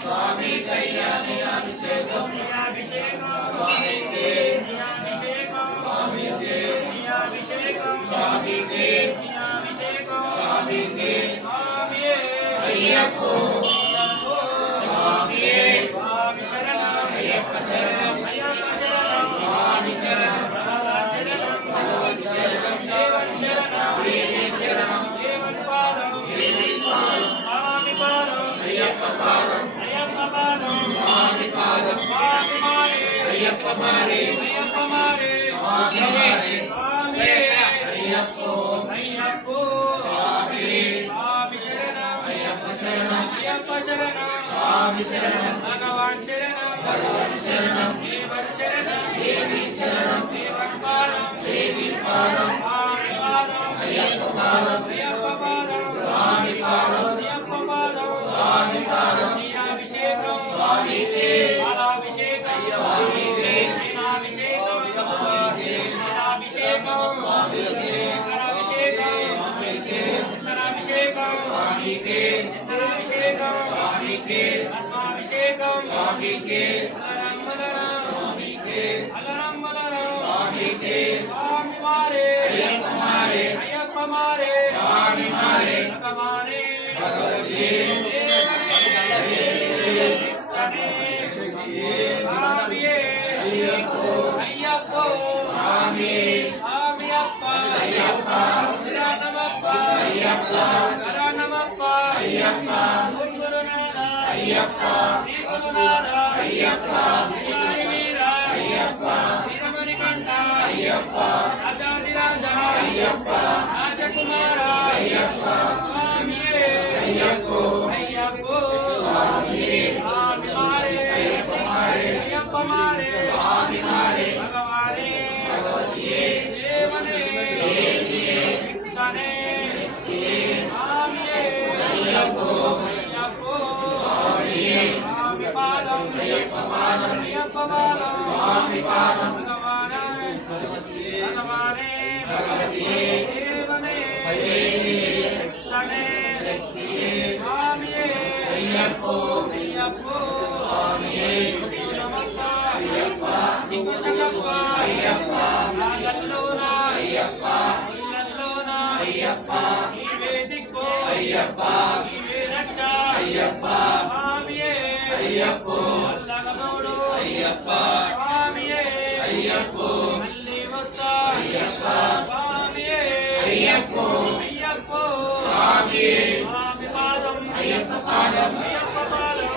स्वामी कल्याणी अभिषेकम स्वामी के स्वामी के स्वामी के स्वामी के अय्यप्पो स्वामी स्वामी शरणम अय्यप्प शरणम स्वामी शरणम भगवती शरणम देवन शरणम देवी शरणम देवन पादम स्वामी पादम अय्यप्प पादम स्वामी पादम स्वामी मारे अय्यप्प मारे स्वामी मारे स्वामी अय्यप्पो अय्यप्पो स्वामी स्वामी शरणम अय्यप्प शरणम स्वामी शरणम भगवान शरणम भगवती शरणम देवन शरणम देवी शरणम देवन पादम देवी पादम स्वामी पादम अय्यप्प पादम स्वामी पादम अय्यप्प पादम स्वामी पादम स्वामी के स्वामी के स्वामी के स्वामी के स्वामी के स्वामी के स्वामी के स्वामी मारे अय्यप्प मारे स्वामी मारे भगवती अय्यप्पो स्वामी स्वामीयप्पा अय्यप्पा शरणमप्पा अय्यप्पा शरणमप्पा अय्यप्पा गुरुनाथ अय्यप्पा गुरुनाथ अय्यप्पा वीरा अय्यप्पा वीरमणिकंठ अय्यप्पा राजाधिराजा अय्यप्पा राजकुमार अय्यप्पा स्वामी अय्यप्पो अय्यप्पो स्वामी स्वामी मारे अय्यप्प मारे स्वामी मारे भगवाने भगवती देवने देवी कृष्णे स्वामी अय्यप्पो अय्यप्पो स्वामी स्वामी पादम अय्यप्प पादम स्वामी पादम भगवाने भगवाने भगवती देवने देवी कृष्णे स्वामी अय्यप्पो अय्यप्पो स्वामी अय्यप्पा अय्यप्पा नागल्लोना अय्यप्पा इल्लल्लोना अय्यप्पा निवेदिको अय्यप्पा निवेरक्षा अय्यप्पा स्वामिये अय्यप्पो अल्लगमोडो अय्यप्पा स्वामिये अय्यप्पो अल्लिवस्ता अय्यप्पा स्वामिये अय्यप्पो अय्यप्पो स्वामिये स्वामी पादम अय्यप्प पादम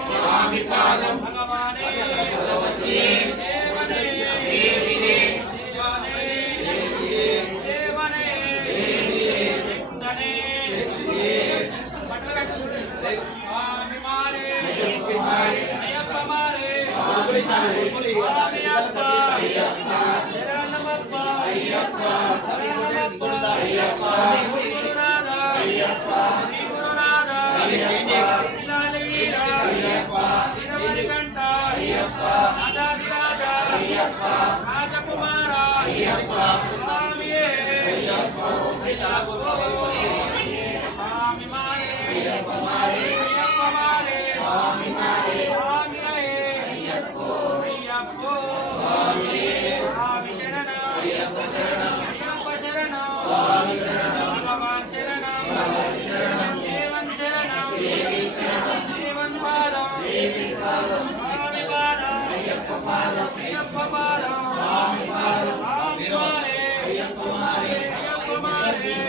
स्वामी पादम भगवाने भगवती देवने देवी देवने कृष्णे स्वामी मारे अय्यप्प मारे स्वामी अप्पा शरणमप्पा अय्यप्पा गुरुनाथ अय्यप्पा गुरुनाथ वीरमणिकंठ अय्यप्पा राजाधिराजा अय्यप्पा राजकुमार अय्यप्पा स्वामी अय्यप्पो स्वामी मारे अय्यप्प मारे स्वामी मारे स्वामी अय्यप्पो अय्यप्पो स्वामी स्वामी शरणम अय्यप्प शरणम स्वामी शरणम भगवान शरणम भगवती शरणम देवन शरणम देवी शरणम देवन पादम देवी पादम स्वामी पादम अय्यप्प पादम स्वामी पादम स्वामी मारे अय्यप्प मारे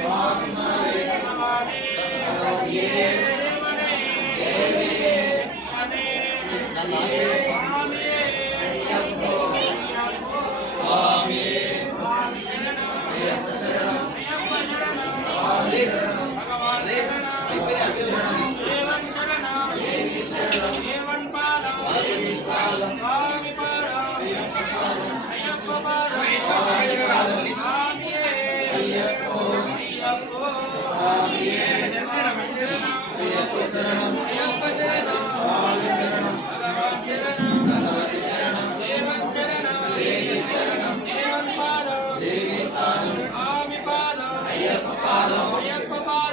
स्वामी मारे भगवाने भगवती देवने देवी स्वामी अय्यप्पो स्वामी स्वामी शरणम अय्यप्प शरणम स्वामी भगवान शरणम देवन शरणम देवी शरणम देवन पादम देवी पादम स्वामी पादम अय्यप्प पादम स्वामी पादम स्वामी अय्यप्पो अय्यप्पो स्वामी अय्यप्प शरणम स्वामी शरणम भगवान शरणम भगवती शरणम देवन शरणम देवी शरणम देवन पादम देवी पादम स्वामी पादम अय्यप्प पादम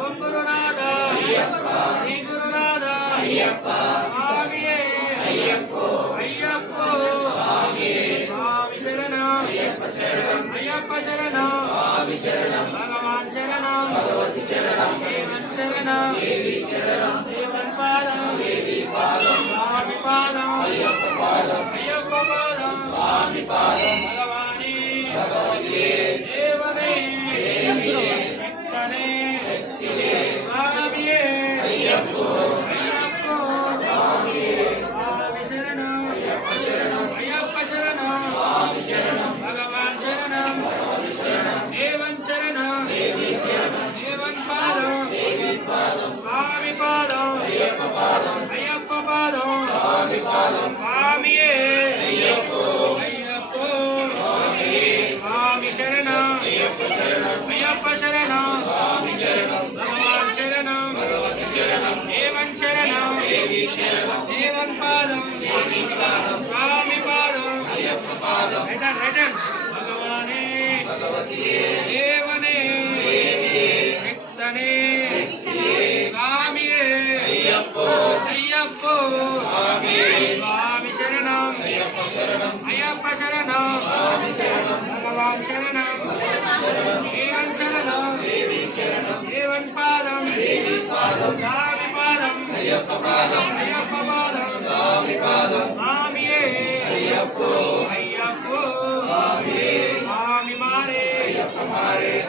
Om Guru Nada சுவாமியே ஐயப்போ சுவாமி சரணம் ஐயப்ப சரணம் பகவான் சரணம் தேவன் சரணம் தேவன் பாதம் சுவாமி பாதம் ஐயப்ப பாதம் பகவானே தேவனே சக்தனே சுவாமியே ஐயப்போ சுவாமி சரணம் ஐயப்ப சரணம் பகவான் சரணம் தேவன் சரணம் தேவன் பாதம் சுவாமி பாதம் ஐயப்ப பாதம் சுவாமியே ஐயப்போ சுவாமி சரணம் ஐயப்ப சரணம் பகவான் சரணம் தேவன் சரணம் தேவன் பாதம் சுவாமி பாதம் ரிட்டன் பகவானே தேவனே சக்தனே சுவாமியே ஐயப்போ சுவாமி சரணம் ஐயப்ப சரணம் பகவான் சரணம் தேவன் சரணம் தேவன் பாதம் சுவாமி பாதம் ஐயப்ப பாதம் சுவாமியே ஐயப்போ சுவாமி மாரே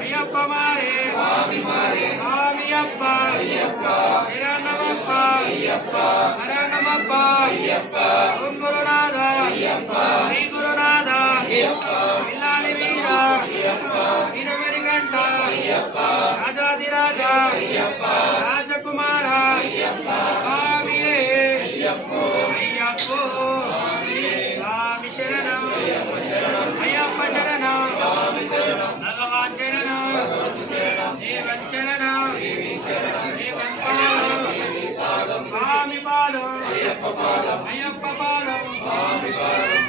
ஐயப்ப மாரே சுவாமி அப்பா சரணமப்பா சரணமப்பா ஓம் குருநாத శ్రీ గురునాథ పిల్లాలి వీర వీరవరిగంట రాజాదిరాజ రాజకుమార స్వామియే అయ్యప్పో స్వామి శరణం అయ్యప్ప శరణం భగవాన్ శరణం దేవన్ శరణం దేవన్ పాదం స్వామి పాదం అయ్యప్ప పాదం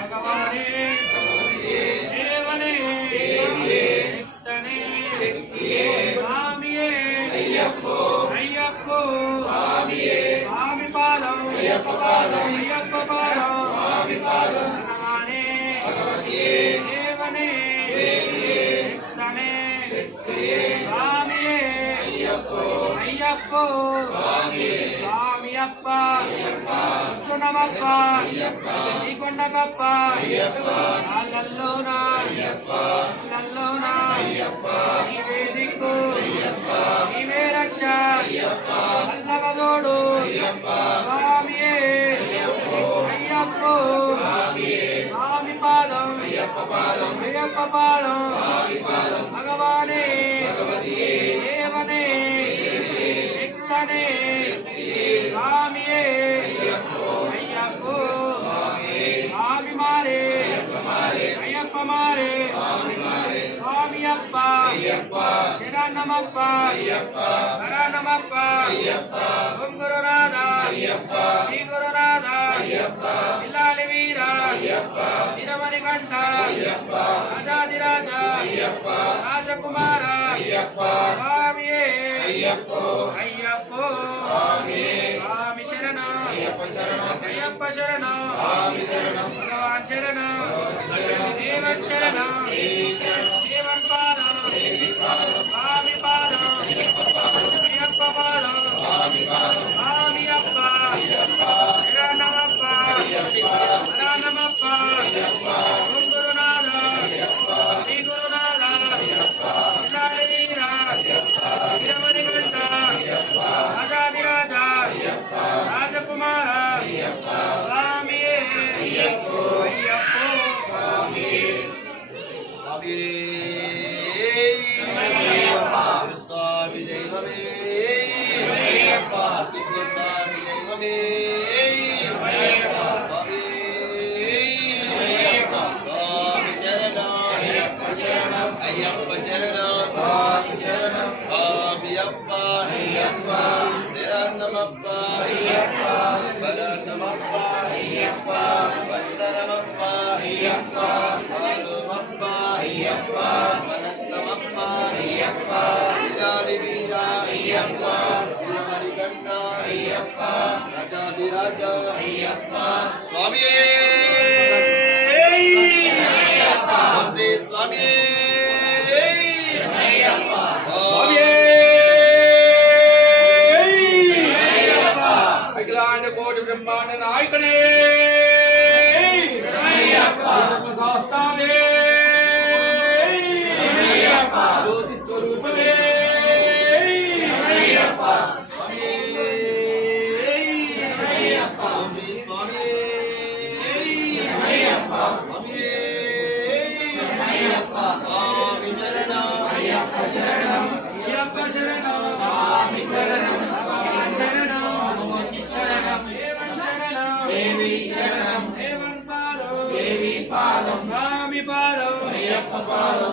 భగవానే దేవనే శక్తనే స్వామియే అయ్యప్పో స్వామి పాదం అయ్యప్ప పాదం భగవానే దేవనే శక్తనే స్వామియే అయ్యప్పో స్వామి అప్ప వస్తున్నామప్ప ఈ కొండకప్ప నల్లోనా నీవే దిక్కు నీవే రక్ష అల్లగదోడు స్వామియే అయ్యప్పో స్వామి పాదం అయ్యప్ప పాదం భగవానే దేవనే శక్తనే స్వామియే అయ్యప్పో స్వామి మారే అయ్యప్ప మారే స్వామి అప్ప శరణమప్ప శరణమప్ప ఓం గురునాథ శ్రీ గురునాథ పిల్లాలి వీర వీరమణి కంఠ రాజాదిరాజ రాజకుమార స్వామియే అయ్యప్పో స్వామి శరణం అయ్యప్ప శరణం భగవాన్ శరణం దేవన్ శరణం దేవన్ పాదం స్వామి పాదం అయ్యప్ప పాదం స్వామి అప్ప శరణమప్ప ఓం గురునాథ శ్రీ గురునాథ పిల్లాలి వీర వీరమణి కంఠ రాజాదిరాజ రాజకుమార స్వామియే అయ్యప్పో స్వామి స్వామి దైవమే స్వామి దైవమే స్వామి శరణం అయ్యప్ప శరణం స్వామి అప్ప శరణమప్ప భగవన్నమప్ప వందనమప్ప హనుమప్ప వనంతమప్ప పిల్లాలి వీర వీరమణి కంఠ నీలకంఠ అయ్యప్ప రాజాధిరాజ అయ్యప్ప స్వామి స్వామి అఖిలాండ కోటి బ్రహ్మాండ నాయకనే శాస్త్రాలే జ్యోతి స్వరూపమే స్వామి పాదం అయ్యప్ప పాదం